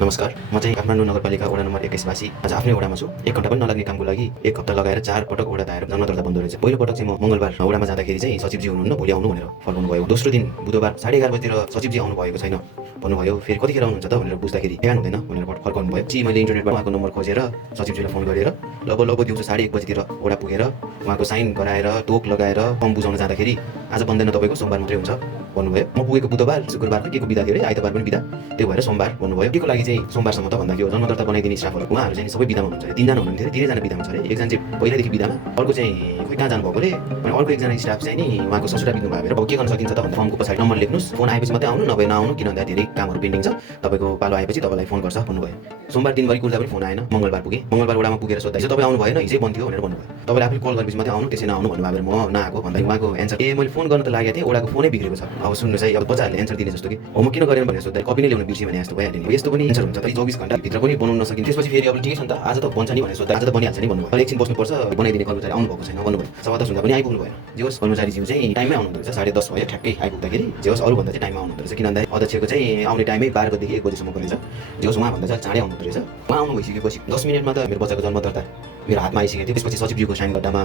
नमस्कार, म चाहिँ काठमाडौँ नगरपालिका वडा नम्बर 21 वासी। आज आफ्नै वडामा छु। 1 घण्टा पनि नलाग्ने कामको लागि 1 हप्ता लगाएर 4 पटक वडा धाएर जन्म दर्ता बन्दो रहेछ। पहिलो पटक चाहिँ म मङ्गलबार वडामा जाँदाखेरि चाहिँ सचिवजी हुनुहुन्न, भोलि आउनु भनेर फर्काउनु भयो। दोस्रो दिन बुधबार 11:30 बजेतिर सचिवजी आउनु भएको छैन भन्नुभयो। फेरि कतिखेर आउनुहुन्छ त भनेर बुझ्दाखेरि बिहान हुँदैन भनेर फर्काउनु भयो। पछि मैले इन्टरनेटबाट उहाँको नम्बर खोजेर सचिवजीलाई फोन गरेर लगभग दिउँसो 1:30 बजेतिर वडा पुगेर उहाँको साइन गराएर टोक लगाएर फर्म बुझाउन जाँदाखेरि आज बन्दैन तपाईँको, सोमबार मात्रै हुन्छ भन्नुभयो। म पुगेको बुधबार, शुक्रबार के को बिदा थियो अरे, आइतबार पनि बिदा, त्यही भएर सोमबार भन्नुभयो। के को लागि चाहिँ सोमबारसम्म त भन्दाखेरि जन्म दर्ता बनाइदिने स्टाफहरू उहाँहरू चाहिँ सबै बिदामा हुनुहुन्छ अरे। 3 जना हुनुहुन्थ्यो अरे, 3 जना बिदामा छ अरे। एकजना चाहिँ पहिल्यैदेखि बिदामा, अर्को चाहिँ खोइ कहाँ जानुभएको अरे। अनि अर्को एकजना स्टाफ चाहिँ नि उहाँको ससुरा बित्नु भयो अरे। अब के गर्न सकिन्छ त भन्दा फर्मको पछाडि नम्बर लेख्नुस्, फोन आएपछि मात्रै आउनु, नभए नआउनु, किन भन्दा धेरै कामहरू पेन्डिङ छ, तपाईँको पालो आएपछि तपाईँलाई फोन गर्छ भन्नुभयो। सोमबार दिनभरि कुर्दा पनि फोन आएन। मङ्गलबार पुगेँ, मङ्गलबार वडामा पुगेर सोध्दा हिजो तपाईँ आउनु भएन, हिजै बन्थ्यो भनेर भन्नुभयो। तपाईँले आफूले कल गरेपछि मात्रै आउनु, त्यसै नआउनु भन्नुभयो भएर म नआएको भन्दा उहाँको एन्सर मैले फोन गर्न त लागेको थिएँ, वडाको फोनै बिग्रेको छ। अब सुन्नुहोस् है, अब बच्चाहरूले एन्सर दिने जस्तो कि म किन गरेन भनेर सोध्दा कपी नै ल्याउनु बिर्सेँ भने जस्तो भइहाल्यो नि। यस्तो पनि एन्सर हुन्छ त, 24 घण्टा भित्र पनि बनाउन नसकिन्छ। त्यसपछि फेरि अब ठिकै छ नि त, आज त बन्छ नि भनेर सोध्दा आज त बनिहाल्छ नि भन्नुभयो। एकछिन बस्नुपर्छ, बनाइदिने कर्मचारी आउनु भएको छैन भन्नुभयो। 10:15 हुँदा पनि आइपुग्नु भएन। जे होस् कर्मचारीज्यू चाहिँ टाइममै आउनुहुँदो रहेछ, 10:30 भयो ठ्याक्कै आइपुग्दाखेरि। जे होस् अरूभन्दा चाहिँ टाइममा आउनुहुँदो रहेछ, किन भन्दा अध्यक्षको चाहिँ आउने टाइमै 12 बजेदेखि 1 बजेसम्मको रहेछ। जे होस् उहाँभन्दा चाहिँ चाँडै आउनुहुँदो रहेछ। उहाँ आउनु भइसकेपछि 10 मिनटमा त मेरो बच्चाको जन्म दर्ता मेरो हातमा आइसकेको थियो। त्यसपछि सचिवज्यूको साइन गड्डामा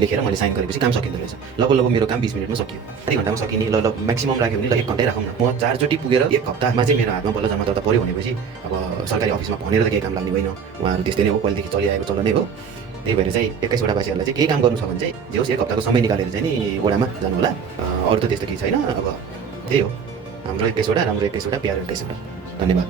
लेखेर मैले साइन गरेपछि काम सकिँदो रहेछ। लगभग मेरो काम 20 मिनटमा सकियो। आधी घण्टामा सकिने, ल म्याक्सिमम राख्यो भने 1 घण्टै राखौँ न। म 4 चोटि पुगेर 1 हप्तामा चाहिँ मेरो हातमा बल्ल जन्म दर्ता पऱ्यो भनेपछि अब सरकारी अफिसमा भनेर त केही काम लाग्ने होइन। उहाँहरू त्यस्तै नै हो, पहिलेदेखि चलिआएको चलन नै हो। त्यही भएर चाहिँ 21 वडावासीहरूलाई चाहिँ केही काम गर्नु छ भने चाहिँ जे होस् 1 हप्ताको समय निकालेर चाहिँ नि वडामा जानु होला। अरू त त्यस्तो केही छैन। अब त्यही हो, हाम्रो 21 वडा, राम्रो 21 वडा, प्यारो 21 वडा। धन्यवाद।